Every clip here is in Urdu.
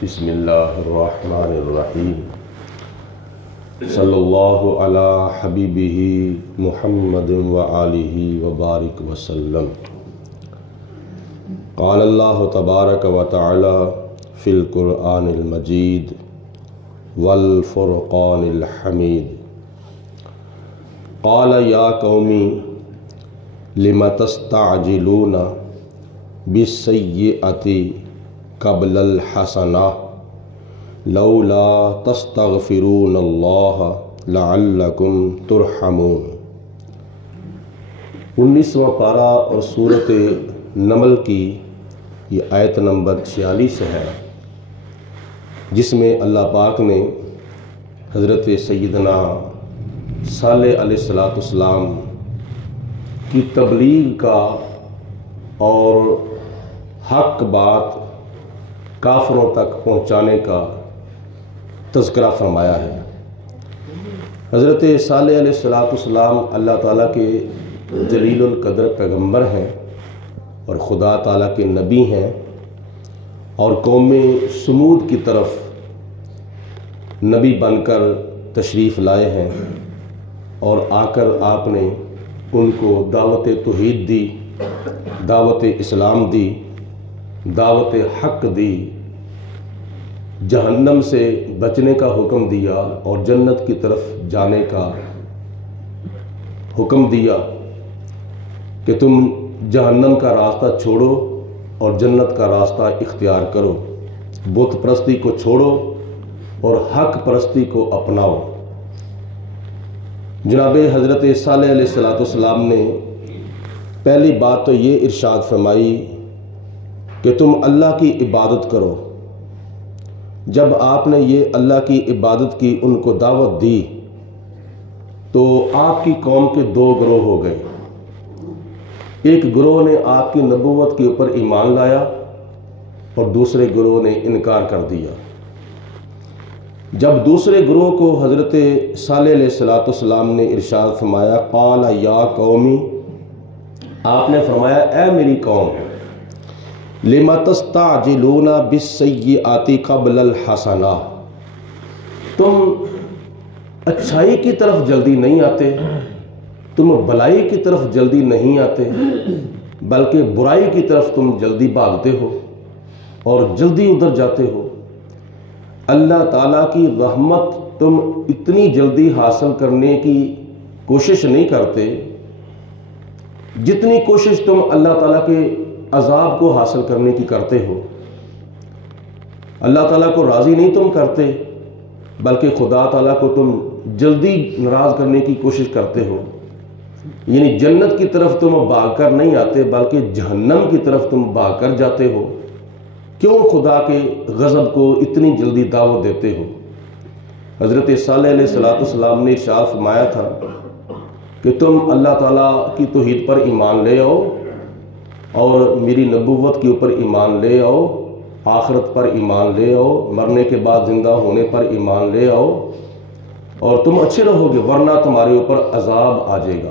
بسم اللہ الرحمن الرحیم صلی اللہ علی حبیبہ محمد وآلہ وبارک وسلم۔ قال اللہ تبارک و تعالی فی القرآن المجید والفرقان الحمید۔ قال یا قوم لم تستعجلون بالسیئۃ قبل الحسنہ لولا تستغفرون اللہ لعلکم ترحمون۔ 19واں پارہ اور سورۃ نمل کی یہ آیت نمبر 46 ہے، جس میں اللہ پاک نے حضرت سیدنا صالح علیہ السلام کی تبلیغ کا اور حق بات کافروں تک پہنچانے کا تذکرہ فرمایا ہے۔ حضرت صالح علیہ السلام اللہ تعالیٰ کے جلیل القدر پیغمبر ہیں اور خدا تعالیٰ کے نبی ہیں، اور قوم سمود کی طرف نبی بن کر تشریف لائے ہیں، اور آ کر آپ نے ان کو دعوت توحید دی، دعوت اسلام دی، دعوت حق دی، جہنم سے بچنے کا حکم دیا اور جنت کی طرف جانے کا حکم دیا کہ تم جہنم کا راستہ چھوڑو اور جنت کا راستہ اختیار کرو، بت پرستی کو چھوڑو اور حق پرستی کو اپناؤ۔ جناب حضرت صالح علیہ السلام نے پہلی بات تو یہ ارشاد فرمائی کہ تم اللہ کی عبادت کرو۔ جب آپ نے یہ اللہ کی عبادت کی، ان کو دعوت دی، تو آپ کی قوم کے دو گروہ ہو گئے۔ ایک گروہ نے آپ کی نبوت کے اوپر ایمان لایا اور دوسرے گروہ نے انکار کر دیا۔ جب دوسرے گروہ کو حضرت صالح علیہ السلام نے ارشاد فرمایا قال یا قومی، آپ نے فرمایا اے میری قوم، لم تستعجلون بالسیئات قبل الحسنہ، تم اچھائی کی طرف جلدی نہیں آتے، تم بھلائی کی طرف جلدی نہیں آتے، بلکہ برائی کی طرف تم جلدی بھاگتے ہو اور جلدی ادھر جاتے ہو۔ اللہ تعالیٰ کی رحمت تم اتنی جلدی حاصل کرنے کی کوشش نہیں کرتے جتنی کوشش تم اللہ تعالیٰ کے عذاب کو حاصل کرنے کی کرتے ہو۔ اللہ تعالیٰ کو راضی نہیں تم کرتے، بلکہ خدا تعالیٰ کو تم جلدی ناراض کرنے کی کوشش کرتے ہو۔ یعنی جنت کی طرف تم بھاگ کر نہیں آتے، بلکہ جہنم کی طرف تم بھاگ کر جاتے ہو۔ کیوں خدا کے غضب کو اتنی جلدی دعوت دیتے ہو؟ حضرت صالح علیہ السلام نے ارشاد فرمایا تھا کہ تم اللہ تعالیٰ کی توحید پر ایمان لے آؤ اور میری نبوت کے اوپر ایمان لے آؤ، آخرت پر ایمان لے آؤ، مرنے کے بعد زندہ ہونے پر ایمان لے آؤ، اور تم اچھے رہو گے، ورنہ تمہارے اوپر عذاب آ جائے گا،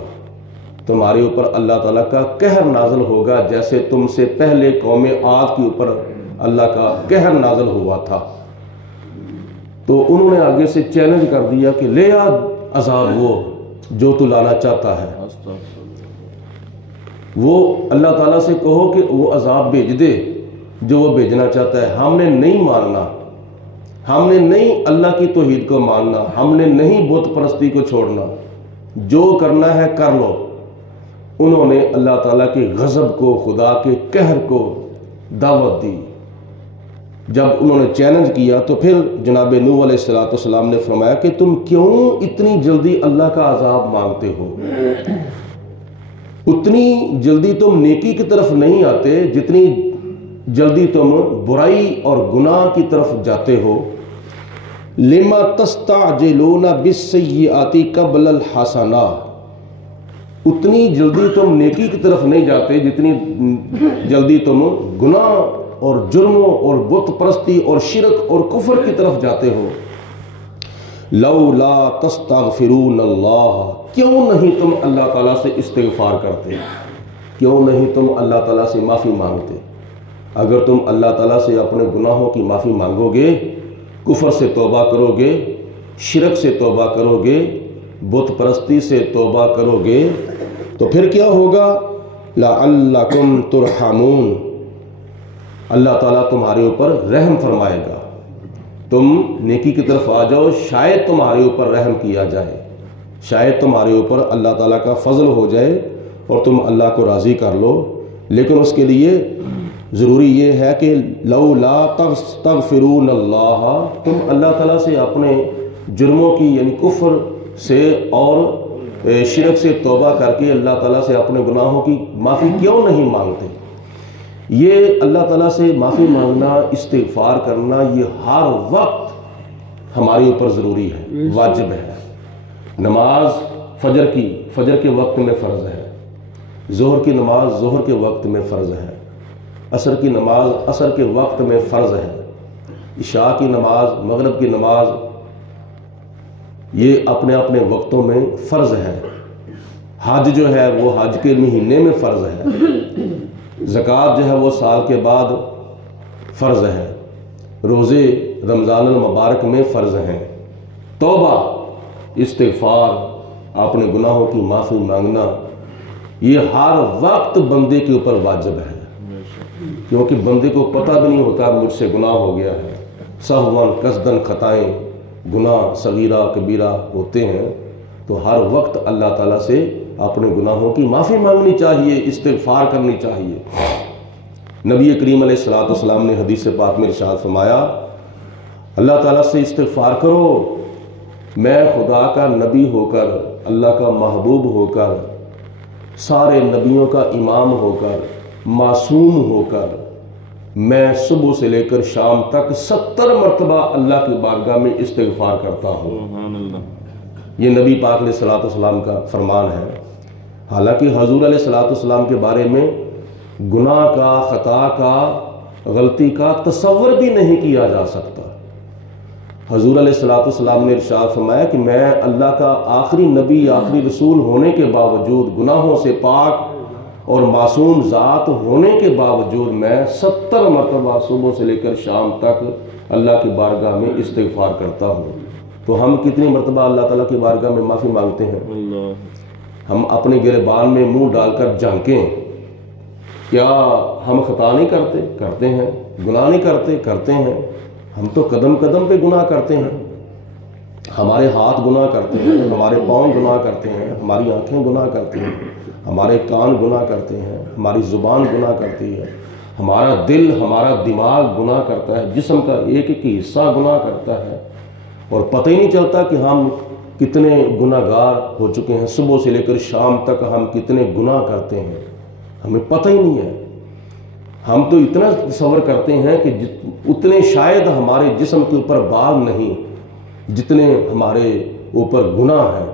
تمہارے اوپر اللہ تعالیٰ کا قہر نازل ہوگا، جیسے تم سے پہلے قوم عاد کے اوپر اللہ کا قہر نازل ہوا تھا۔ تو انہوں نے آگے سے چیلنج کر دیا کہ لے آ عذاب وہ جو تو لانا چاہتا ہے، وہ اللہ تعالیٰ سے کہو کہ وہ عذاب بھیج دے جو وہ بھیجنا چاہتا ہے۔ ہم نے نہیں ماننا، ہم نے نہیں اللہ کی توحید کو ماننا، ہم نے نہیں بت پرستی کو چھوڑنا، جو کرنا ہے کر لو۔ انہوں نے اللہ تعالیٰ کے غضب کو، خدا کے قہر کو دعوت دی۔ جب انہوں نے چیلنج کیا تو پھر جناب نوح علیہ السلام نے فرمایا کہ تم کیوں اتنی جلدی اللہ کا عذاب مانگتے ہو؟ اتنی جلدی تم نیکی کی طرف نہیں آتے جتنی جلدی تم برائی اور گناہ کی طرف جاتے ہو۔ لما تستعجلون بالسیئات قبل الحسنہ، اتنی جلدی تم نیکی کی طرف نہیں جاتے جتنی جلدی تم گناہ اور جرموں اور بت پرستی اور شرک اور کفر کی طرف جاتے ہو۔ لولا تستغفرون اللہ، کیوں نہیں تم اللہ تعالیٰ سے استغفار کرتے؟ کیوں نہیں تم اللہ تعالیٰ سے معافی مانگتے؟ اگر تم اللہ تعالیٰ سے اپنے گناہوں کی معافی مانگو گے، کفر سے توبہ کرو گے، شرک سے توبہ کرو گے، بت پرستی سے توبہ کرو گے، تو پھر کیا ہوگا؟ لعلکم ترحمون، اللہ تعالیٰ تمہارے اوپر رحم فرمائے گا، تم نیکی کی طرف آ جاؤ، شاید تمہارے اوپر رحم کیا جائے، شاید تمہارے اوپر اللہ تعالیٰ کا فضل ہو جائے اور تم اللہ کو راضی کر لو۔ لیکن اس کے لیے ضروری یہ ہے کہ لولا تستغفرون اللہ، تم اللہ تعالیٰ سے اپنے جرموں کی یعنی کفر سے اور شرک سے توبہ کر کے اللہ تعالیٰ سے اپنے گناہوں کی معافی کیوں نہیں مانگتے؟ یہ اللہ تعالیٰ سے معافی مانگنا، استغفار کرنا، یہ ہر وقت ہمارے اوپر ضروری ہے، واجب ہے۔ نماز فجر کے وقت میں فرض ہے، ظہر کی نماز ظہر کے وقت میں فرض ہے، عصر کی نماز عصر کے وقت میں فرض ہے، عشاء کی نماز، مغرب کی نماز، یہ اپنے اپنے وقتوں میں فرض ہے۔ حج جو ہے وہ حج کے مہینے میں فرض ہے، زکوٰۃ جو ہے وہ سال کے بعد فرض ہے، روزے رمضان المبارک میں فرض ہیں، توبہ، استغفار، اپنے گناہوں کی معافی مانگنا، یہ ہر وقت بندے کے اوپر واجب ہے، کیونکہ بندے کو پتہ بھی نہیں ہوتا مجھ سے گناہ ہو گیا ہے۔ سہواً قصداً خطائیں، گناہ صغیرہ کبیرہ ہوتے ہیں، تو ہر وقت اللہ تعالیٰ سے اپنے گناہوں کی معافی مانگنی چاہیے، استغفار کرنی چاہیے۔ نبی کریم علیہ الصلوۃ والسلام نے حدیث پاک میں ارشاد فرمایا، اللہ تعالیٰ سے استغفار کرو، میں خدا کا نبی ہو کر، اللہ کا محبوب ہو کر، سارے نبیوں کا امام ہو کر، معصوم ہو کر، میں صبح سے لے کر شام تک 70 مرتبہ اللہ کی بارگاہ میں استغفار کرتا ہوں۔ یہ نبی پاک علیہ الصلوۃ والسلام کا فرمان ہے۔ حالانکہ حضور علیہ الصلوۃ والسلام کے بارے میں گناہ کا، خطا کا، غلطی کا تصور بھی نہیں کیا جا سکتا۔ حضور علیہ الصلوۃ والسلام نے ارشاد فرمایا کہ میں اللہ کا آخری نبی، آخری رسول ہونے کے باوجود، گناہوں سے پاک اور معصوم ذات ہونے کے باوجود، میں 70 مرتبہ صبح سے لے کر شام تک اللہ کی بارگاہ میں استغفار کرتا ہوں۔ تو ہم کتنی مرتبہ اللہ تعالیٰ کی بارگاہ میں معافی مانگتے ہیں؟ ہم اپنے گریبان میں منہ ڈال کر جھانکیں، کیا ہم خطا نہیں کرتے؟ کرتے ہیں۔ گناہ نہیں کرتے؟ کرتے ہیں۔ ہم تو قدم قدم پہ گناہ کرتے ہیں، ہمارے ہاتھ گناہ کرتے ہیں، ہمارے پاؤں گناہ کرتے ہیں، ہماری آنکھیں گناہ کرتی ہیں، ہمارے کان گناہ کرتے ہیں، ہماری زبان گناہ کرتی ہے، ہمارا دل، ہمارا دماغ گناہ کرتا ہے، جسم کا ایک ایک حصہ گناہ کرتا ہے، اور پتہ ہی نہیں چلتا کہ ہم کتنے گناہ گار ہو چکے ہیں۔ صبح سے لے کر شام تک ہم کتنے گناہ کرتے ہیں، ہمیں پتہ ہی نہیں ہے۔ ہم تو اتنا تصور کرتے ہیں کہ اتنے شاید ہمارے جسم کے اوپر بال نہیں جتنے ہمارے اوپر گناہ ہیں۔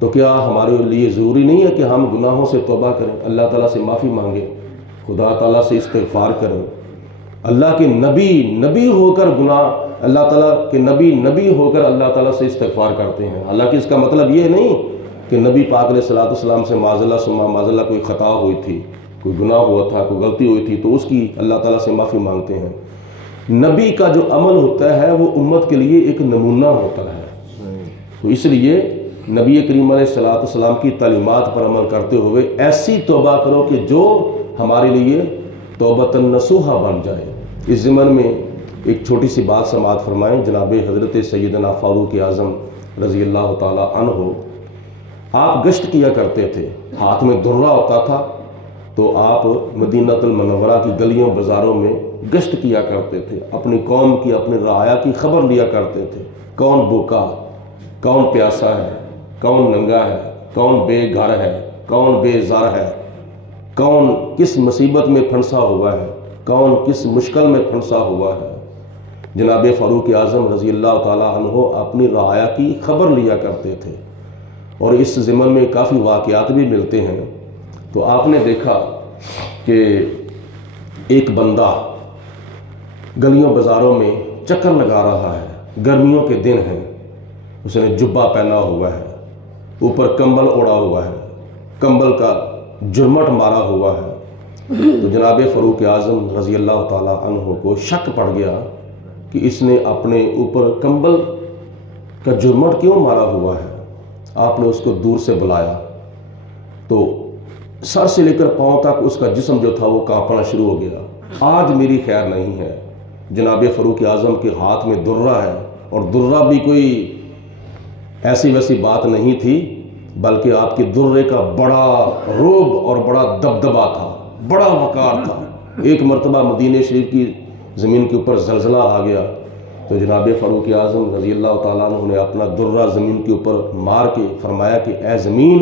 تو کیا ہمارے لیے ضروری نہیں ہے کہ ہم گناہوں سے توبہ کریں، اللہ تعالیٰ سے معافی مانگیں، خدا تعالیٰ سے استغفار کریں؟ اللہ کے نبی ہو کر گناہ، اللہ تعالیٰ کے نبی ہو کر اللہ تعالیٰ سے استغفار کرتے ہیں۔ حالانکہ اس کا مطلب یہ نہیں کہ نبی پاک علیہ الصلوۃ والسلام سے معاذ اللہ ثم معاذ اللہ کوئی خطا ہوئی تھی، کوئی گناہ ہوا تھا، کوئی غلطی ہوئی تھی تو اس کی اللہ تعالیٰ سے معافی مانگتے ہیں۔ نبی کا جو عمل ہوتا ہے وہ امت کے لیے ایک نمونہ ہوتا ہے، تو اس لیے نبی کریم علیہ الصلوۃ والسلام کی تعلیمات پر عمل کرتے ہوئے ایسی توبہ کرو کہ جو ہمارے لیے توبۃ نصوحہ بن جائے۔ اس ضمن میں ایک چھوٹی سی بات سماعت فرمائیں۔ جناب حضرت سیدنا فاروق اعظم رضی اللہ تعالی عنہ، آپ گشت کیا کرتے تھے، ہاتھ میں درہ ہوتا تھا، تو آپ مدینہ المنورہ کی گلیوں بازاروں میں گشت کیا کرتے تھے، اپنی قوم کی، اپنی رعایا کی خبر لیا کرتے تھے، کون بھوکا، کون پیاسا ہے، کون ننگا ہے، کون بے گھر ہے، کون بے زر ہے، کون کس مصیبت میں پھنسا ہوا ہے، کون کس مشکل میں پھنسا ہوا ہے۔ جناب فاروق اعظم رضی اللہ تعالیٰ عنہ اپنی رعایا کی خبر لیا کرتے تھے، اور اس ضمن میں کافی واقعات بھی ملتے ہیں۔ تو آپ نے دیکھا کہ ایک بندہ گلیوں بازاروں میں چکر لگا رہا ہے، گرمیوں کے دن ہیں، اس نے جبہ پہنا ہوا ہے، اوپر کمبل اوڑھا ہوا ہے، کمبل کا جرمٹ مارا ہوا ہے، تو جناب فاروق اعظم رضی اللہ تعالیٰ عنہ کو شک پڑ گیا کہ اس نے اپنے اوپر کمبل کا جرمٹ کیوں مارا ہوا ہے۔ آپ نے اس کو دور سے بلایا تو سر سے لے کر پاؤں تک اس کا جسم جو تھا وہ کانپنا شروع ہو گیا۔ آج میری خیر نہیں ہے۔ جناب فاروق اعظم کے ہاتھ میں درہ ہے، اور درہ بھی کوئی ایسی ویسی بات نہیں تھی، بلکہ آپ کے درے کا بڑا رعب اور بڑا دبدبا تھا، بڑا وقار تھا۔ ایک مرتبہ مدینہ شریف کی زمین کے اوپر زلزلہ آ گیا تو جناب فاروق اعظم رضی اللہ تعالیٰ عنہ نے اپنا درہ زمین کے اوپر مار کے فرمایا کہ اے زمین،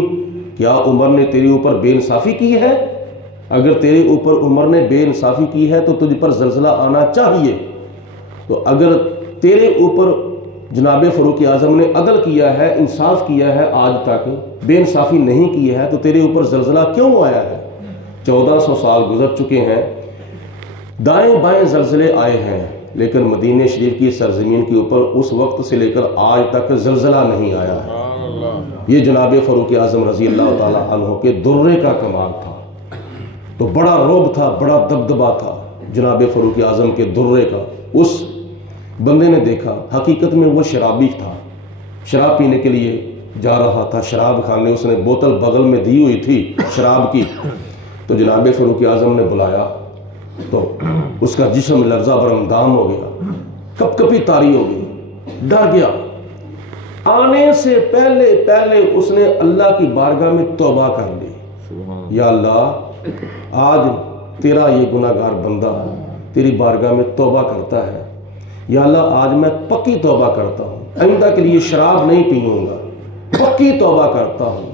کیا عمر نے تیرے اوپر بے انصافی کی ہے؟ اگر تیرے اوپر عمر نے بے انصافی کی ہے تو تجھ پر زلزلہ آنا چاہیے، تو اگر تیرے اوپر جناب فاروق اعظم نے عدل کیا ہے، انصاف کیا ہے، آج تک بے انصافی نہیں کی ہے، تو تیرے اوپر زلزلہ کیوں آیا ہے؟ 1400 سال گزر چکے ہیں، دائیں بائیں زلزلے آئے ہیں، لیکن مدینہ شریف کی سرزمین کے اوپر اس وقت سے لے کر آج تک زلزلہ نہیں آیا ہے۔ یہ جناب فاروق اعظم رضی اللہ تعالیٰ عنہ کے درے کا کمال تھا۔ تو بڑا رعب تھا، بڑا دبدبا تھا جناب فاروق اعظم کے درے کا۔ اس بندے نے دیکھا، حقیقت میں وہ شرابی تھا، شراب پینے کے لیے جا رہا تھا شراب خانے، اس نے بوتل بغل میں دی ہوئی تھی شراب کی، تو جناب فاروق اعظم نے بلایا تو اس کا جسم لرزہ برہمدام ہو گیا، کپ کپی طاری ہو گئی، ڈر گیا۔ آنے سے پہلے اس نے اللہ کی بارگاہ میں توبہ کر لی، یا اللہ آج تیرا یہ گناہگار بندہ تیری بارگاہ میں توبہ کرتا ہے، یا اللہ آج میں پکی توبہ کرتا ہوں، آئندہ کے لیے شراب نہیں پیوں گا، پکی توبہ کرتا ہوں،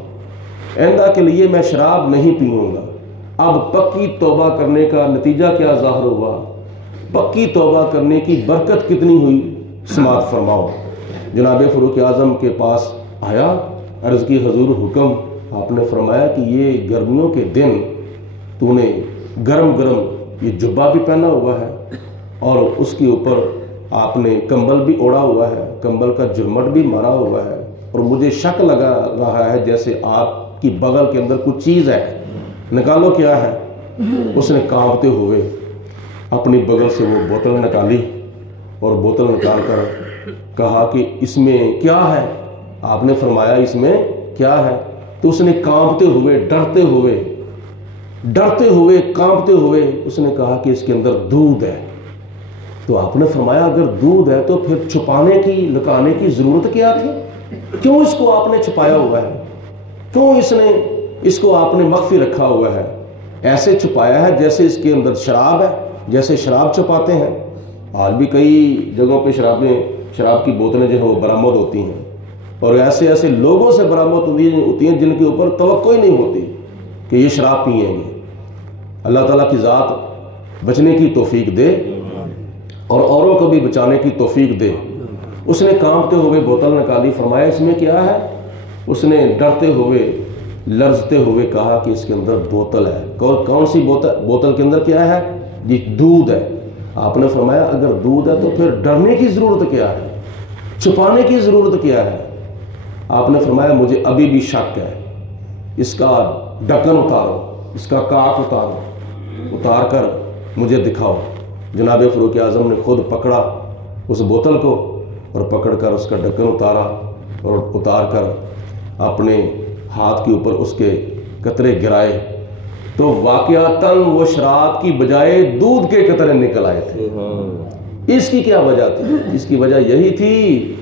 آئندہ کے لیے میں شراب نہیں پیوں گا۔ اب پکی توبہ کرنے کا نتیجہ کیا ظاہر ہوا؟ پکی توبہ کرنے کی برکت کتنی ہوئی، سماعت فرماؤ۔ جناب فاروق اعظم کے پاس آیا، عرض کی حضور حکم، آپ نے فرمایا کہ یہ گرمیوں کے دن تو نے گرم یہ جبہ بھی پہنا ہوا ہے اور اس کے اوپر آپ نے کمبل بھی اوڑھا ہوا ہے، کمبل کا جرمٹ بھی مارا ہوا ہے، اور مجھے شک لگا رہا ہے جیسے آپ کی بغل کے اندر کچھ چیز ہے، نکالو کیا ہے۔ اس نے کانپتے ہوئے اپنی بغل سے وہ بوتل نکالی اور بوتل نکال کر کہا کہ اس میں کیا ہے؟ آپ نے فرمایا اس میں کیا ہے؟ تو اس نے کانپتے ہوئے ڈرتے ہوئے کانپتے ہوئے اس نے کہا کہ اس کے اندر دودھ ہے۔ تو آپ نے فرمایا اگر دودھ ہے تو پھر چھپانے کی لکانے کی ضرورت کیا تھی؟ کیوں اس کو آپ نے چھپایا ہوا ہے؟ کیوں اس کو آپ نے مخفی رکھا ہوا ہے؟ ایسے چھپایا ہے جیسے اس کے اندر شراب ہے، جیسے شراب چھپاتے ہیں۔ آج بھی کئی جگہوں پہ شراب کی بوتلیں جو ہیں وہ برآمد ہوتی ہیں، اور ایسے لوگوں سے برآمد ہوتی ہیں جن کے اوپر توقع ہی نہیں ہوتی کہ یہ شراب پئیں گے۔ اللہ تعالیٰ کی ذات بچنے کی توفیق دے اور اوروں کو بھی بچانے کی توفیق دے۔ اس نے کانپتے ہوئے بوتل نکالی، فرمایا اس میں کیا ہے؟ اس نے ڈرتے ہوئے لرزتے ہوئے کہا کہ اس کے اندر بوتل ہے۔ کون سی بوتل کے اندر کیا ہے؟ جی دودھ ہے۔ آپ نے فرمایا اگر دودھ ہے تو پھر ڈرنے کی ضرورت کیا ہے، چھپانے کی ضرورت کیا ہے؟ آپ نے فرمایا مجھے ابھی بھی شک ہے، اس کا ڈھکن اتارو، اس کا کاک اتار کر مجھے دکھاؤ۔ جناب فاروق اعظم نے خود پکڑا اس بوتل کو اور پکڑ کر اس کا ڈھکن اتارا اور اتار کر اپنے ہاتھ کے اوپر اس کے قطرے گرائے تو واقعتاً وہ شراب کی بجائے دودھ کے قطرے نکل آئے تھے۔ اس کی کیا وجہ تھی؟ اس کی وجہ یہی تھی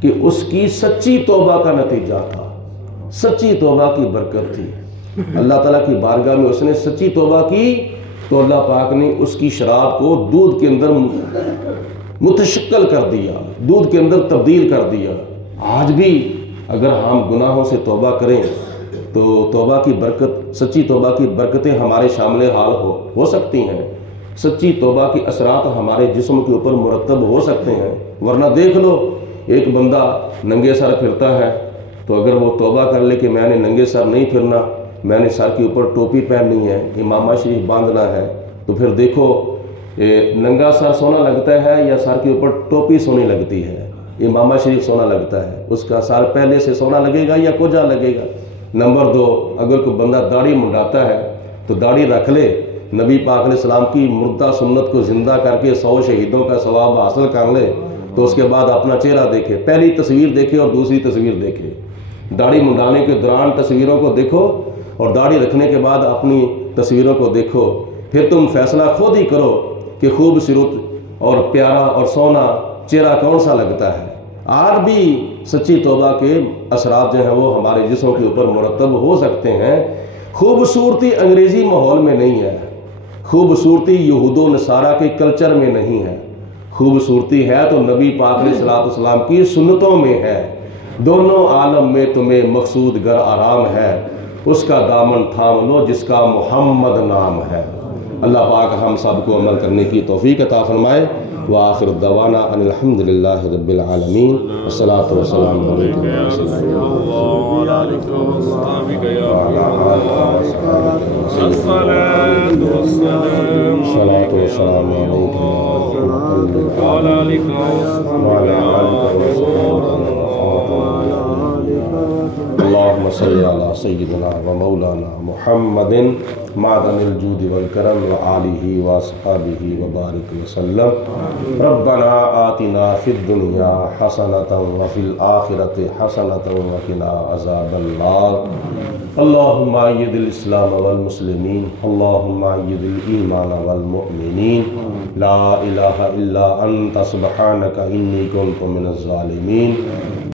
کہ اس کی سچی توبہ کا نتیجہ تھا، سچی توبہ کی برکت تھی۔ اللہ تعالیٰ کی بارگاہ میں اس نے سچی توبہ کی تو اللہ پاک نے اس کی شراب کو دودھ کے اندر متشکل کر دیا، دودھ کے اندر تبدیل کر دیا۔ آج بھی اگر ہم گناہوں سے توبہ کریں تو توبہ کی برکت، سچی توبہ کی برکتیں ہمارے شامل حال ہو سکتی ہیں، سچی توبہ کے اثرات ہمارے جسم کے اوپر مرتب ہو سکتے ہیں۔ ورنہ دیکھ لو ایک بندہ ننگے سر پھرتا ہے تو اگر وہ توبہ کر لے کہ میں نے ننگے سر نہیں پھرنا، میں نے سر کے اوپر ٹوپی پہننی ہے، امامہ شریف باندھنا ہے، تو پھر دیکھو ننگا سر سونا لگتا ہے یا سر کے اوپر ٹوپی سونی لگتی ہے؟ امامہ شریف سونا لگتا ہے، اس کا سر پہلے سے سونا لگے گا یا کوجا لگے گا؟ نمبر 2، اگر کوئی بندہ داڑھی منڈاتا ہے تو داڑھی رکھ لے نبی پاک علیہ السلام کی مردہ سنت کو زندہ کر کے 100 شہیدوں کا ثواب حاصل کر لے تو اس کے بعد اپنا چہرہ دیکھے، پہلی تصویر دیکھے اور دوسری تصویر دیکھے، داڑھی منڈانے کے دوران تصویروں کو دیکھو اور داڑھی رکھنے کے بعد اپنی تصویروں کو دیکھو، پھر تم فیصلہ خود ہی کرو کہ خوبصورت اور پیارا اور سونا چہرہ کون سا لگتا ہے۔ آج بھی سچی توبہ کے اثرات جو ہیں وہ ہمارے جسموں کے اوپر مرتب ہو سکتے ہیں۔ خوبصورتی انگریزی ماحول میں نہیں ہے، خوبصورتی یہود و نصارہ کے کلچر میں نہیں ہے، خوبصورتی ہے تو نبی پاک علیہ السلام کی سنتوں میں ہے۔ دونوں عالم میں تمہیں مقصود گر آرام ہے، اس کا دامن تھام لو جس کا محمد نام ہے۔ اللہ پاک ہم سب کو عمل کرنے کی توفیق عطا فرمائے۔ وآخر الدعوانا ان الحمدللہ رب العالمین، والصلاة والسلام علیکم اللہم صلی علی سیدنا و مولانا محمد معدن الجود والکرم وآلہ واصحابہ وبارک وسلم۔ ربنا آتنا فی الدنیا حسنۃ وفی الآخرۃ حسنۃ وقنا عذاب النار۔ اللہم اید الاسلام والمسلمین، اللہم اید الایمان والمؤمنین، لا الہ الا انت سبحانک انی کنت من الظالمین۔